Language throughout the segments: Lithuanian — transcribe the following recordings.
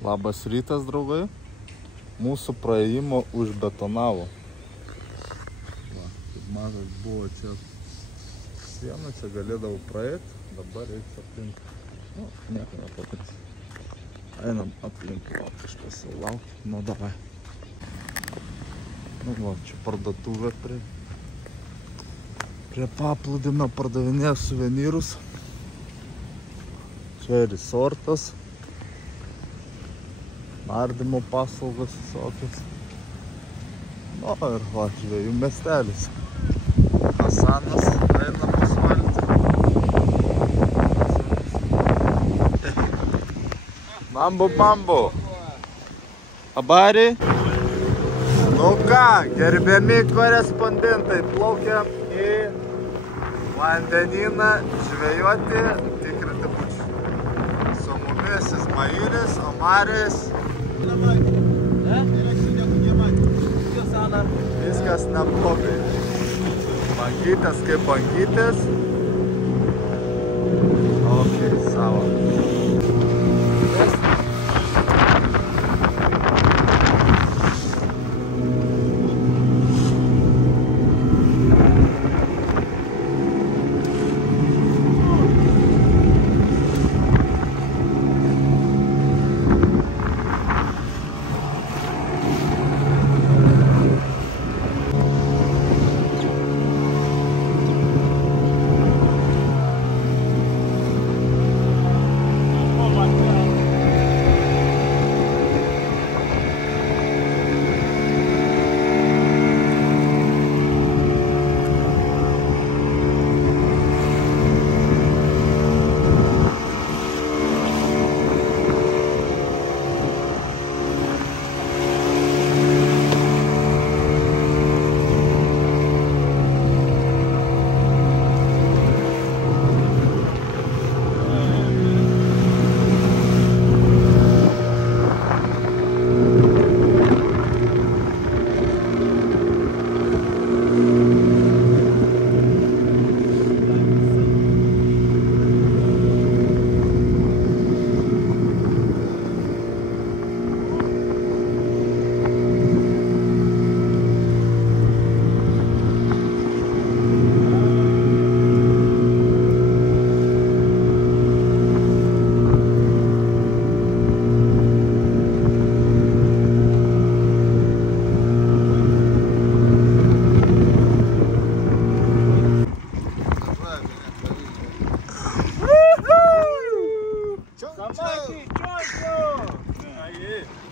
Labas rytas, draugai. Mūsų praėjimo užbetonavo. Va, kaip mažas buvo čia siena, čia galėdavau praeiti, dabar reikia aplink. Nu, nieko nepatins. Einam aplink, o kažkas jau laukia. Nu, davai. Nu, va, čia parduotuvė prie paplūdimio pardavinėja suvenyrus. Čia resortas. Nardymo paslaugos visokios. Nu ir va, žvejų miestelis. Hasanas eina pasvalti. Mambo. Abari. Nu ką, gerbiami korespondentai, plaukiam į vandenyną žvejoti, tikrinti bučių. Su mumis Ismailis, Omaris. Viskas neblogai. Bangytės kaip bangytės. Ok, savo.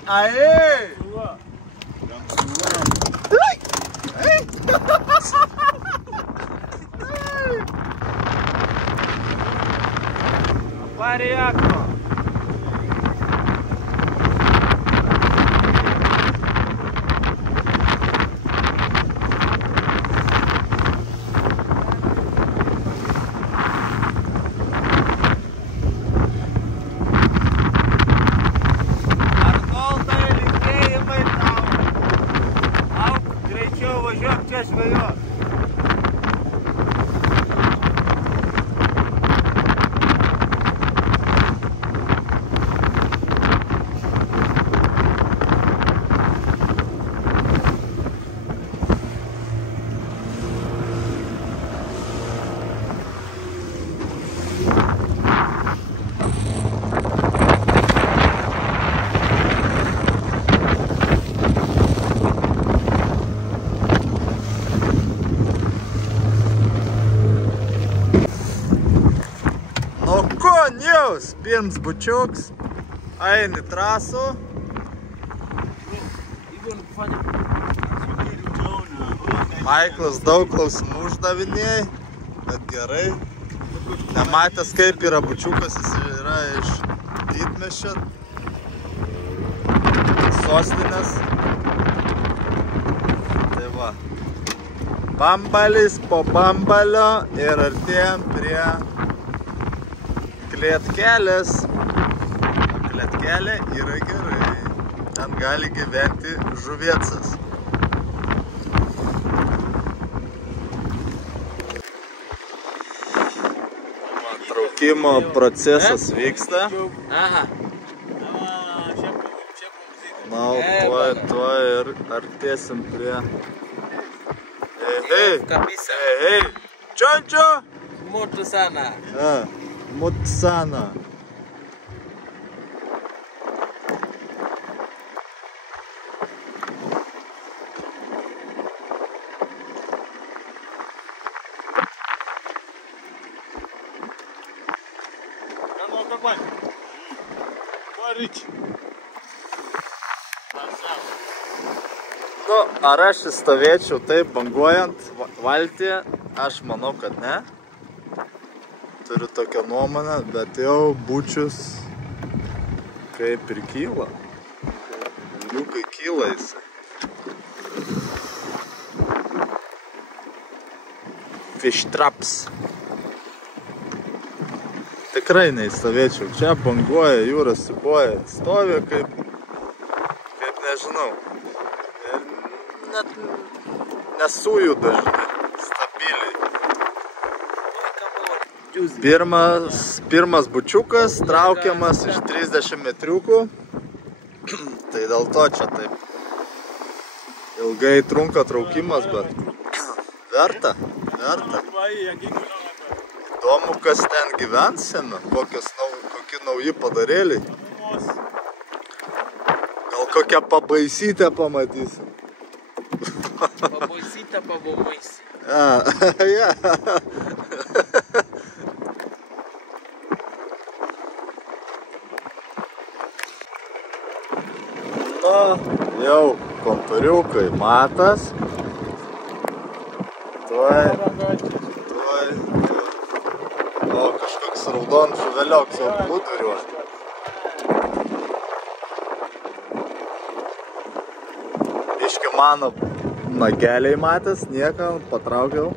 Aê! Pariaco! Pirms bučiuks, eini trasų. Maiklas daug klausimų uždavinėjai, bet gerai. Nematęs kaip yra bučiukas, jis yra iš didmiesčio, sostinės. Tai va, bambalis po bambalio ir artėjom prie Klietkelės. Klietkelė yra gerai. Ten gali gyventi žuviecas. Traukimo procesas vyksta. Aha. Na, tuoj ir artėsim prie... Hei, hei, čiončio! Moto sana. Moto sana. Nu, ar aš stovėčiau taip banguojant valtyje? Aš manau, kad ne. Turiu tokią nuomonę, bet jau bučius kaip ir kyla. Liukai kyla jisai. Fish traps. Tikrai neįstovėčiau. Čia banguoja, jūra siubuoja. Stovi kaip nežinau. Ir net nesujuda, žinai, stabiliai. Pirmas bučiukas, traukiamas iš 30 metriukų. Tai dėl to čia taip ilgai trunka traukimas, bet verta. Įdomu, kas ten gyvensime, kokie nauji padarėliai. Gal kokią pabaisytę pamatysim. Pabaisytę pabobaisi. Ja. Na, jau kontūriukai matas. Tuoj. O, kažkoks raudon žuvelioks jau plūduriuos. Iški mano nageliai matęs, nieką, patraukiau.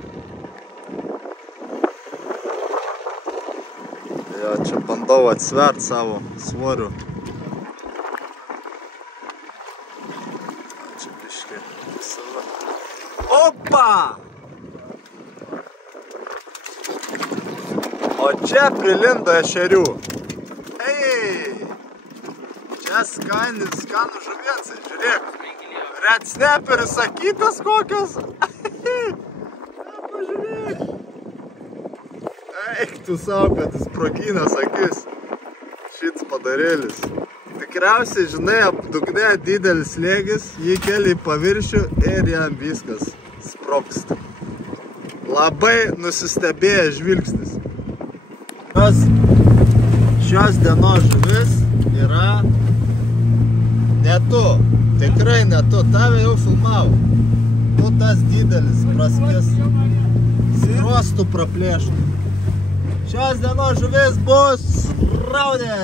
Jo, čia bandau atsvert savo svorių. Čia biškį save. Opa! O čia prilindo ešerių. Ei! Čia skanų žuviensai, žiūrėk. Red Snapperis sakytas kokios. Pažiūrėk. Eik tu savo, kad jis progynęs akis. Šits padarėlis. Tikriausiai, žinai, apdugne didelis slėgis, jį keli į paviršių ir jam viskas sprogsta. Labai nusistebėjęs žvilgsnis. Šios dienos žuvis yra ne tu, tikrai ne tu, tave jau filmavo. Tu tas didelis praskės, skruostų praplėštų. Šios dienos žuvis bus raudė.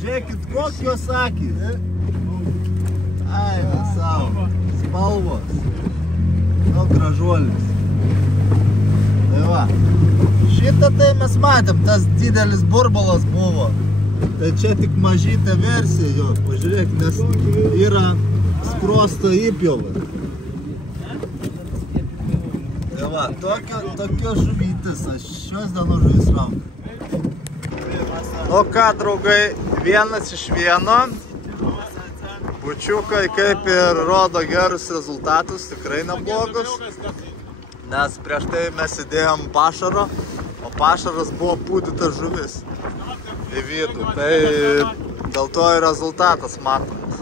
Žiūrėkit, kokios akys. Ai, nesau, spalvos. Nu, gražuolis. Tai va. Šitą tai mes matėm, tas didelis burbulas buvo. Tai čia tik mažytė versija jo, pažiūrėk, nes yra skruosto įpjovas. Tai va, tokio žuvytis, aš šios dienos žuvis raukiu. Nu ką, draugai, vienas iš vieno. Bučiukai kaip ir rodo gerus rezultatus, tikrai neblogus. Nes prieš tai mes įdėjom pašaro, o pašaras buvo pūdytas žuvis į vidų. Tai dėl to ir rezultatas matant.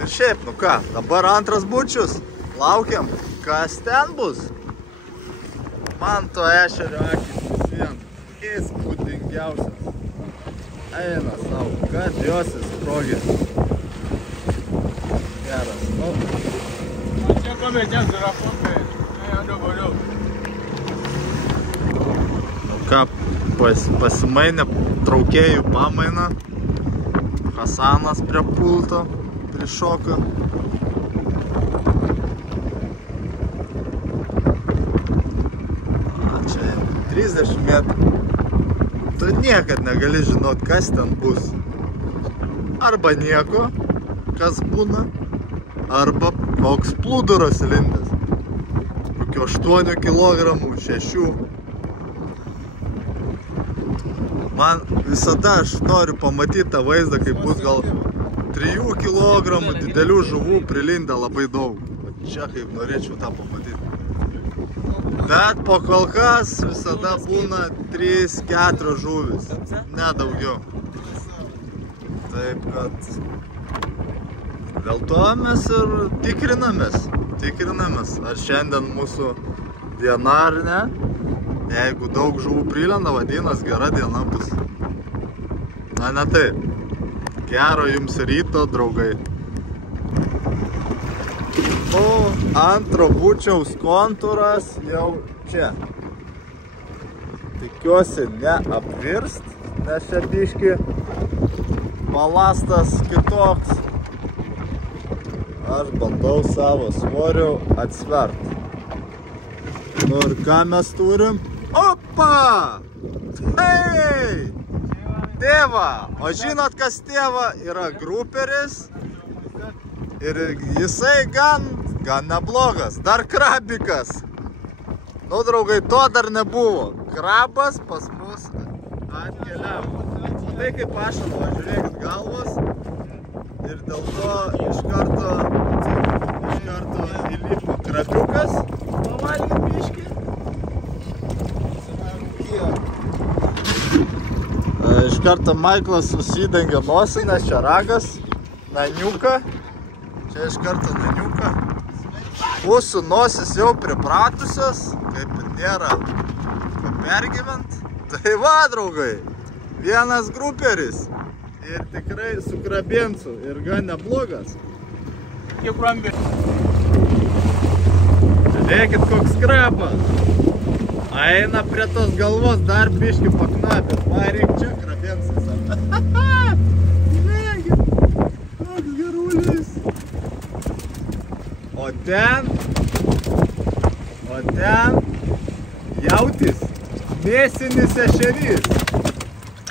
Ir šiaip, nu ką, dabar antras bučius. Laukiam, kas ten bus. Man to ešerio akis vis vien įspūdingiausias. Eina savo, kad jos įsprogės. Geras, nu. Ką, pasimainė traukėjų pamainą. Hasanas prie pulto prišoka. Čia 30 metrų. Tu niekad negali žinot, kas ten bus. Arba nieko, kas būna. Arba koks plūduras lindęs. Kokio 8 kilogramų, 6. Man visada aš noriu pamatyti tą vaizdą, kai bus gal 3 kilogramų didelių žuvų prilindę labai daug. Čia kaip norėčiau tą pamatyti. Bet po kol kas visada būna 3-4 žuvis, ne daugiau. Taip kad dėl to mes ir tikrinamės, ar šiandien mūsų diena ar ne. Jeigu daug žuvų prilenda, vadinas gera diena bus. Na, ne taip. Gero jums ryto, draugai. O antro bučiaus kontūras jau čia. Tikiuosi neapvirst, nes čia biški balastas kitoks. Aš bandau savo svoriu atsvert. Nu ir ką mes turim? Opa! Hei! Tėva! O žinot, kas tėva? Yra gruperis. Ir jisai gan neblogas. Dar krabikas. Nu, draugai, to dar nebuvo. Krabas pas mus atkeliavo. Tai kaip ašalo, žiūrėkit galvos. Ir dėl to iš karto įlipo krabiukas. Pavalgė biškį. Iš karto Maiklas susidengia nosį, nes čia ragas, naniuka. Čia iš karto naniuka. Mūsų nosis jau pripratusios, kaip ir nėra ko pergyvent. Tai va, draugai, vienas gruperis. Ir tikrai su krabincu ir gan neblogas. Kiek rambė? Žiūrėkit, koks krabas. Eina prie tos galvos dar biškį paknapės. Varyk čia krabinsas. Žiūrėkit, koks gerulis. O ten jautis, mėsinis ešerys.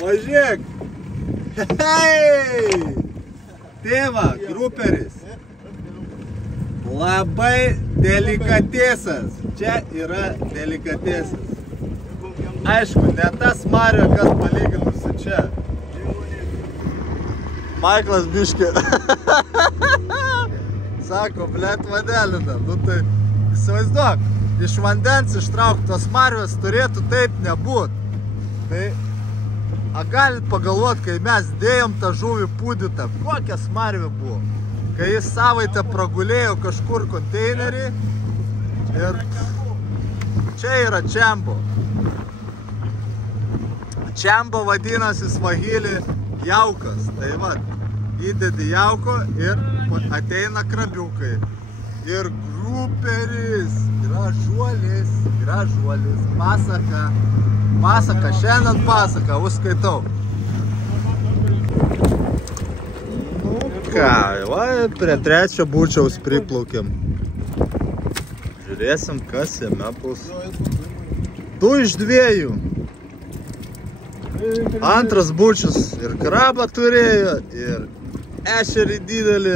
Pažiūrėk. Hei! Tėva, gruperis. Labai delikatesas. Čia yra delikatesas. Aišku, ne tas Mario, kas palyginus su čia. Maiklas biškį. Sako, blet vadelina. Nu tai, įsivaizduok, iš vandens ištrauktos Marios turėtų taip nebūt. Tai, galit pagalvot, kai mes dėjom tą žuvį pūdytą, kokia smarvė buvo. Kai jis savaitę pragulėjo kažkur konteinerį ir čia yra čembo. Čembo vadinasi svahili jaukas. Tai va, įdedi jauko ir ateina krabiukai. Ir gruperis, gražuolis, pasaka, šiandien pasaka, užskaitau. Ką, va, prie trečio bučiaus priplaukėm. Žiūrėsim, kas jame bus. 2 iš 2. Antras bučius ir krabą turėjo, ir ešerį didelį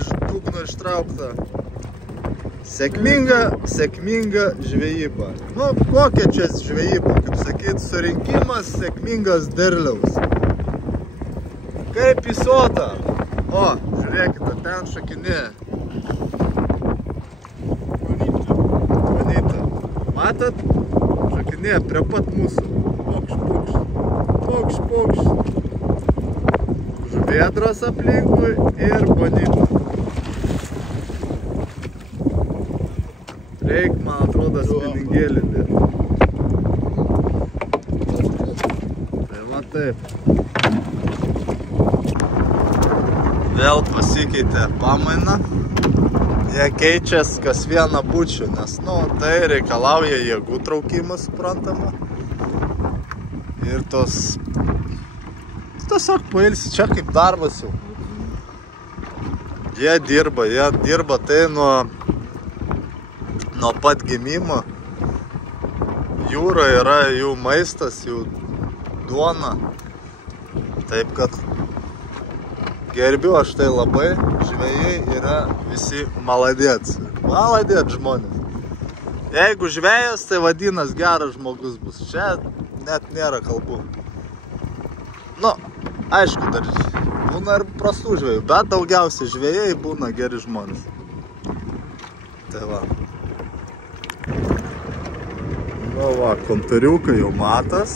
iš dugno ištrauktą. Sėkminga žvejyba. Nu, kokia čia žvejyba, kaip sakyt, surinkimas sėkmingas derliaus. Kaip į sodą. O, žiūrėkite, ten šakinėja. Bonita. Matot? Šakinėja prie pat mūsų. Pokš. Žuvėdros aplinkui ir bonita. Reik, man atrodo, spiningėlį dėti. Tai va taip. Vėl pasikeitė pamaina. Jie keičias kas vieną bučių, nes, nu, tai reikalauja jėgų traukimas, suprantama. Ir tos tiesiog pailsi, čia kaip darbas jau. Jie dirba tai nuo pat gimimo. Jūra yra jų maistas, jų duona. Taip kad gerbiu aš tai labai, žvejai yra visi maladėts. Maladėt žmonės. Jeigu žvejas, tai vadinas geras žmogus bus. Čia net nėra kalbų. Nu, aišku, dar būna ir prastų žvėjų, bet daugiausiai žvėjai būna geri žmonės. Tai va. Nu va, kontūriukai jau matas.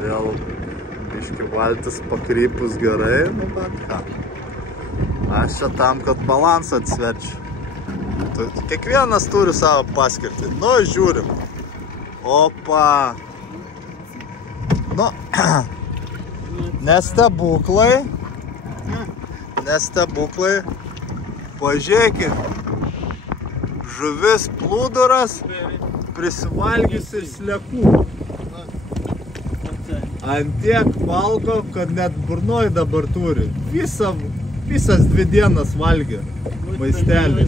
Vėl biški valtis pakrypus gerai, nu bet ką. Aš čia tam, kad balansą atsverčiu. Kiekvienas turi savo paskirtį. Nu, žiūrim. Opa. Nu, nestebuklai. Nestebuklai. Pažiūrėkit. Žuvis plūduras prisivalgysi sliekų. Antiek valgo, kad net burnoj dabar turi. Visas 2 dienas valgė maistelį.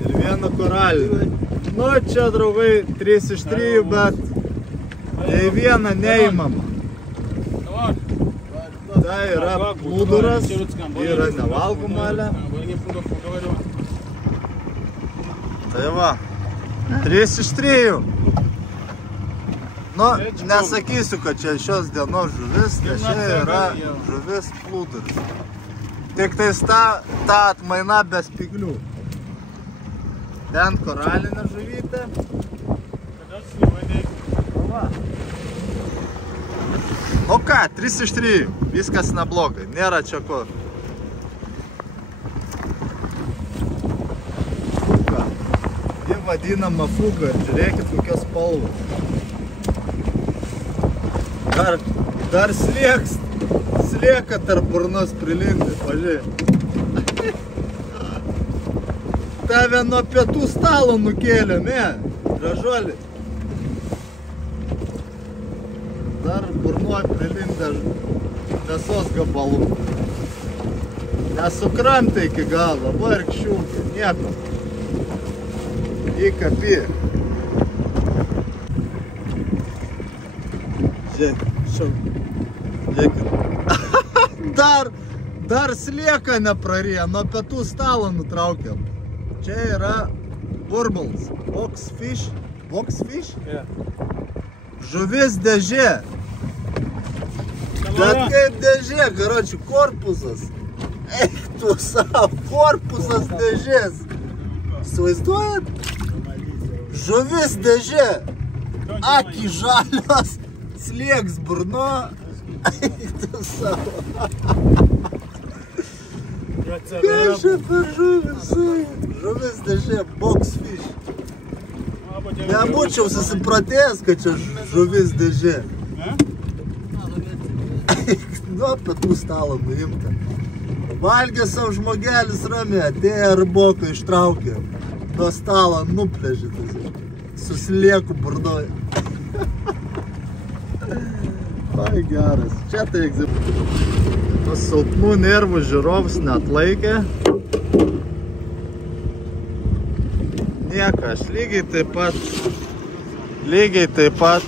Ir vieną koralį. Nu, čia, draugai, 3 iš 3, bet nei vieną neįmama. Tai yra plūduras, yra nevalgomalė. Tai va, 3 iš 3. Nu, nesakysiu, kad čia šios dienos žuvis, nes čia yra žuvis plūduris. Tik tais ta atmaina be spyglių. Ten koralinė žuvytė. O ką, 3 iš 3, viskas neblogai, nėra čia ko. Fuga. Ji vadinama fuga, žiūrėkit kokios spalvos. Dar slieka tarp burnos prilindė, pažiūrėk. Tave nuo pietų stalo nukėlėm, gražuolį. Dar burnuoj prilindė mėsos gabalų. Nesukramtė iki galo, vargšiukė, nieko. Įkapį. Žiūrėkit. Dar slieka neprarėjo, nuo pietų stalo nutraukėm. Čia yra burbuls, boxfish. Boxfish? Yeah. Žuvis dėžė. Bet kaip dėžė, karoči, korpusas. Eik tu savo, korpusas dėžės. Suvaizduojat? Žuvis dėžė. Aki žalios, slieks burno. Eik tu savo. Kas čia per žuvis? Žuvis dėžė, boxfish. Nebūčiau susipratėjęs, kad čia žuvis dėžė. Nuo pietų stalo nuimta. Valgė savo žmogelis ramiai, atėjo arboką ištraukė. Nuo stalo nuplėžytas. Susilieku burnoj. Ai, geras. Čia tai egzistuoja. Silpnų nervų žiūrovas neatlaikė. Nieko, aš lygiai taip pat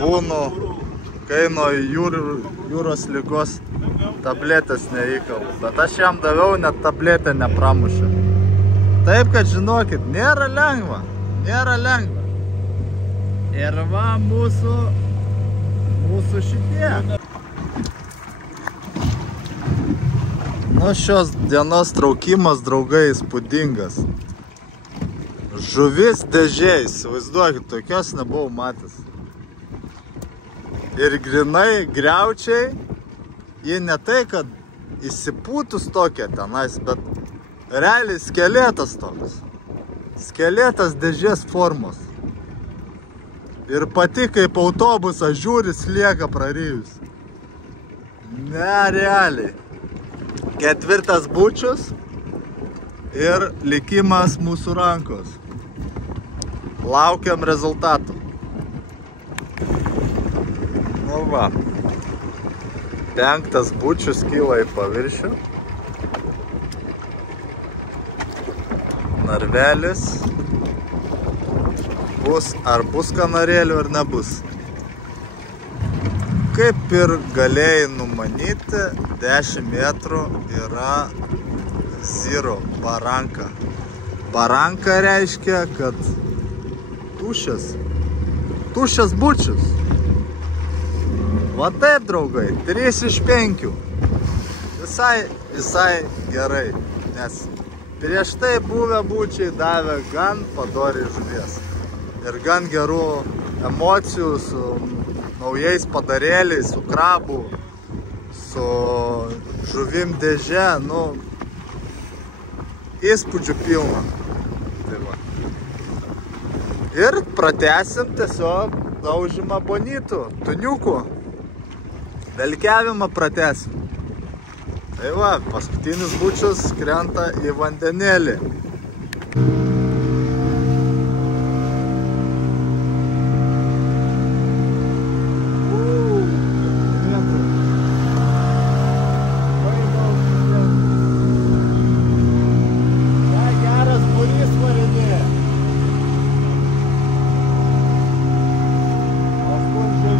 būnu, kai nuo jūros ligos tabletės neįkalbu. Bet aš jam daviau, net tabletę nepramušė. Taip, kad žinokit, nėra lengva. Nėra lengva. Ir va mūsų šitie. Nu, šios dienos traukimas, draugai, įspūdingas. Žuvis dėžė, įsivaizduokit, tokios nebuvau matęs. Ir grinai griaučiai, jie ne tai, kad įsipūtus tokie tenais, bet realiai skeletas toks. Skeletas dėžės formos. Ir pati kaip autobusas žiūri, slieka prarijus. Nerealiai. 4 bučius ir likimas mūsų rankos. Laukiam rezultatų. Nu va. 5 bučius kyla į paviršių. Narvelis. Bus kanarėlių ar nebus. Kaip ir galėjai numanyti, 10 metrų yra zero baranka. Baranka reiškia, kad tuščias. tuščias bučius. Va taip, draugai, 3 iš 5. Visai gerai, nes prieš tai buvę bučiai davė gan padoriai žuvies. Ir gan gerų emocijų su naujais padarėliais, su krabu, su žuvim dėže, nu, įspūdžių pilna. Tai va. Ir pratęsim tiesiog daužymą bonytų, tuniukų. Velkiavimą pratęsim. Tai va, paskutinis bučius krenta į vandenėlį.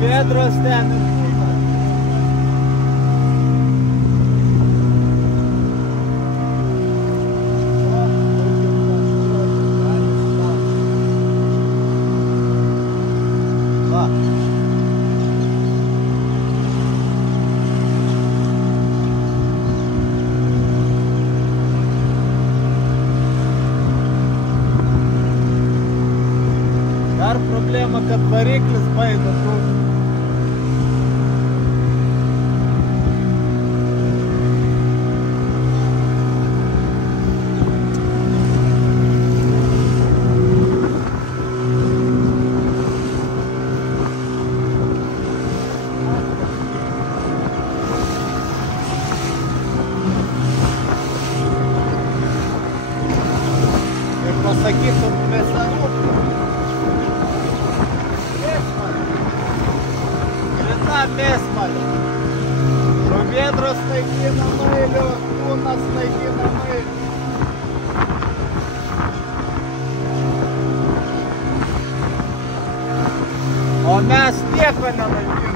Vėdros ten ir būna. Va. Dar problema, kad variklis baido žuvį. Pasakytum mėsarų. Mėsmalė. Grina mėsmalė. Žuvėdros naikina mailių, kūnas naikina mailių. O mes nieko nenaikinam.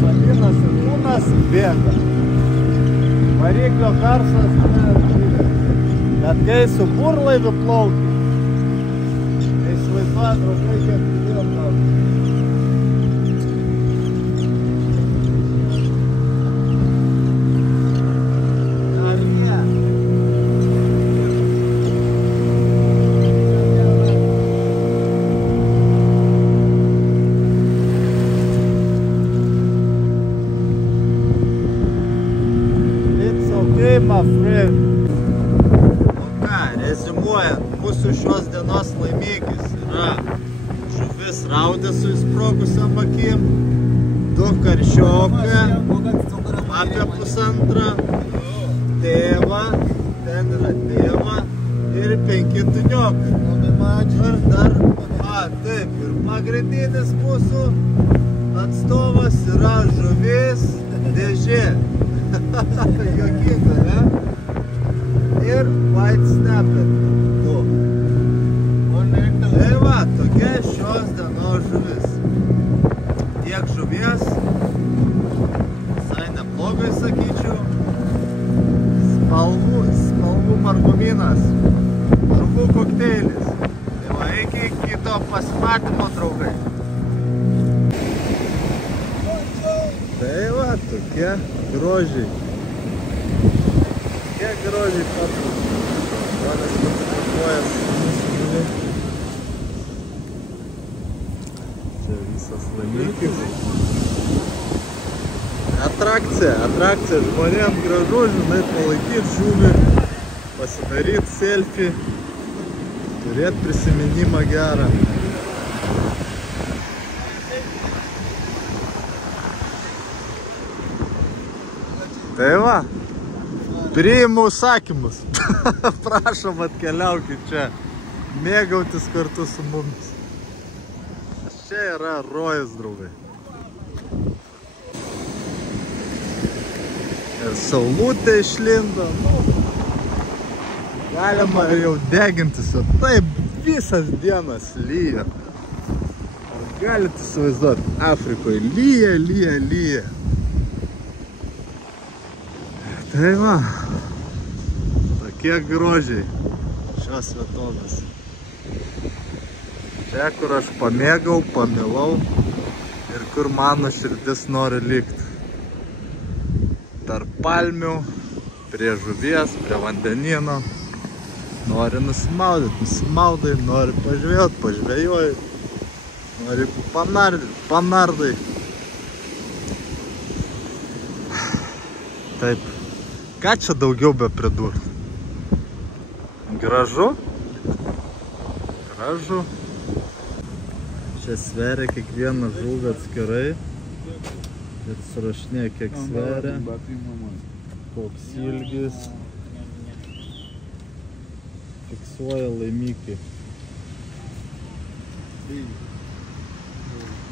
Vadinasi, kūnas bėga. Variklio garsas bet kai su burlaiviu plaukia, tai įsivaizduoja, draugai, kiek turėjom daug. Ar ne? My friend. O ką, rezimuojant, mūsų šios dienos laimikis yra žuvis raudė su įsprogusiam akim, 2 karšiokai, apie 1,5, tėva, ten yra tėva ir 5 tuniokai. Ir dar, taip, ir pagrindinis mūsų atstovas yra žuvis dėžė. Jokinga, ne? Ir white snapper. Tai va, tokia šios dienos žuvis. Tiek žuvies, visai neblogai sakyčiau. Spalvų marguminas, žuvų kokteilis. Tai va, iki kito pasimatymo, draugai. Tai va, tokie grožiai. Kiek grožiai patrus. Žmonės fotografuoja mūsų žuvį. Čia visas laimikis. Atrakcija žmonėm gražu, žinai, palaikyti žuvį, pasidaryti selfie, turėti prisiminimą gerą. Tai va, priimu užsakymus. Prašom, atkeliaukit čia, mėgautis kartu su mumis. Čia yra rojus, draugai. Ir saulutė išlindo, galima jau degintis, o taip visas dienas lyja. Galite įsivaizduoti, Afrikoje lyja. Tai va, tokie grožiai šios vietovės. Čia, kur aš pamėgau, pamilau ir kur mano širdis nori likti. Tarp palmių, prie žuvies, prie vandenino. Nori nusimaudai, nori pažvejoji, nori panardai. Taip. Ką čia daugiau be pridurti? Gražu? Gražu. Čia sveria kiekvieną žuvį atskirai ir surašinėja, kiek sveria, koks ilgis. Fiksuoja laimikiai.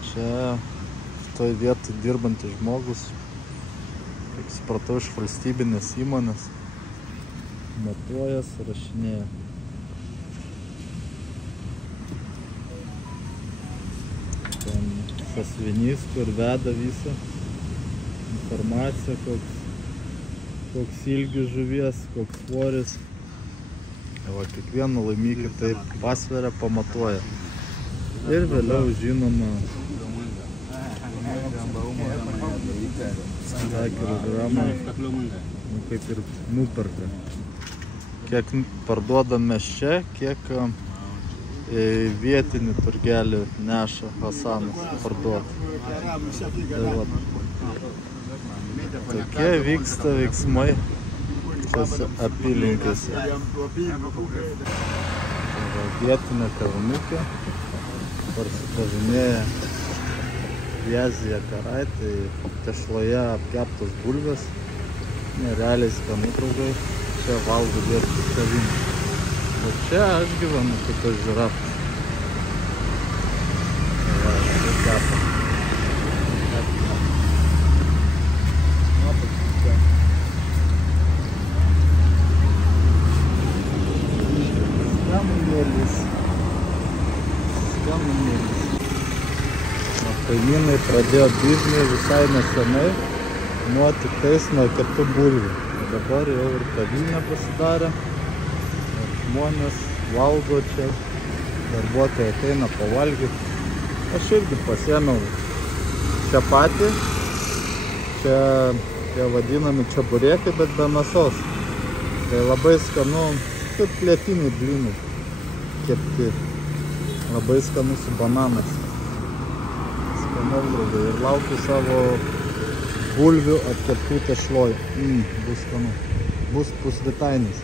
Čia toj vietoj dirbantis žmogus, kaip supratau, iš valstybinės įmonės, matuoja, surašinėja. Ten sąsiuvinys, kur veda visą informaciją, koks ilgis žuvies, koks svoris. Va, kiekvieną laimikį taip pasveria, pamatuoja. Ir vėliau žinoma, tą kilogramą, kaip ir nuperka. Kiek parduodam mes čia, kiek vietinį turgelį neša Hasanas parduoti. Tai va, tokie vyksta veiksmai šiose apylinkėse. Vietinė kavinukė parsipažinėja Viazija Karai, tai tešloje apkeptos bulvės, nerealiai skanu, draugai. Čia valgo viešbutį kavinę. O čia aš gyvenu kaip tas žirafas. Va, čia kepa. Skanumėlis. Kaimynai pradėjo biznį visai nesenai, nuo keptų bulvių. Dabar jau ir kavinė pasidarė, žmonės valgo čia, darbuotojai ateina pavalgyti. Aš irgi pasiėmiau čia patį, čia tie vadinami čeburėkai, bet be mėsos. Tai labai skanu, kaip plėtiniai blynai kepti, labai skanu su bananais. Draugai, ir laukiu savo bulvių atkeptų tešloj. Bus skanu. Bus pusvitainis.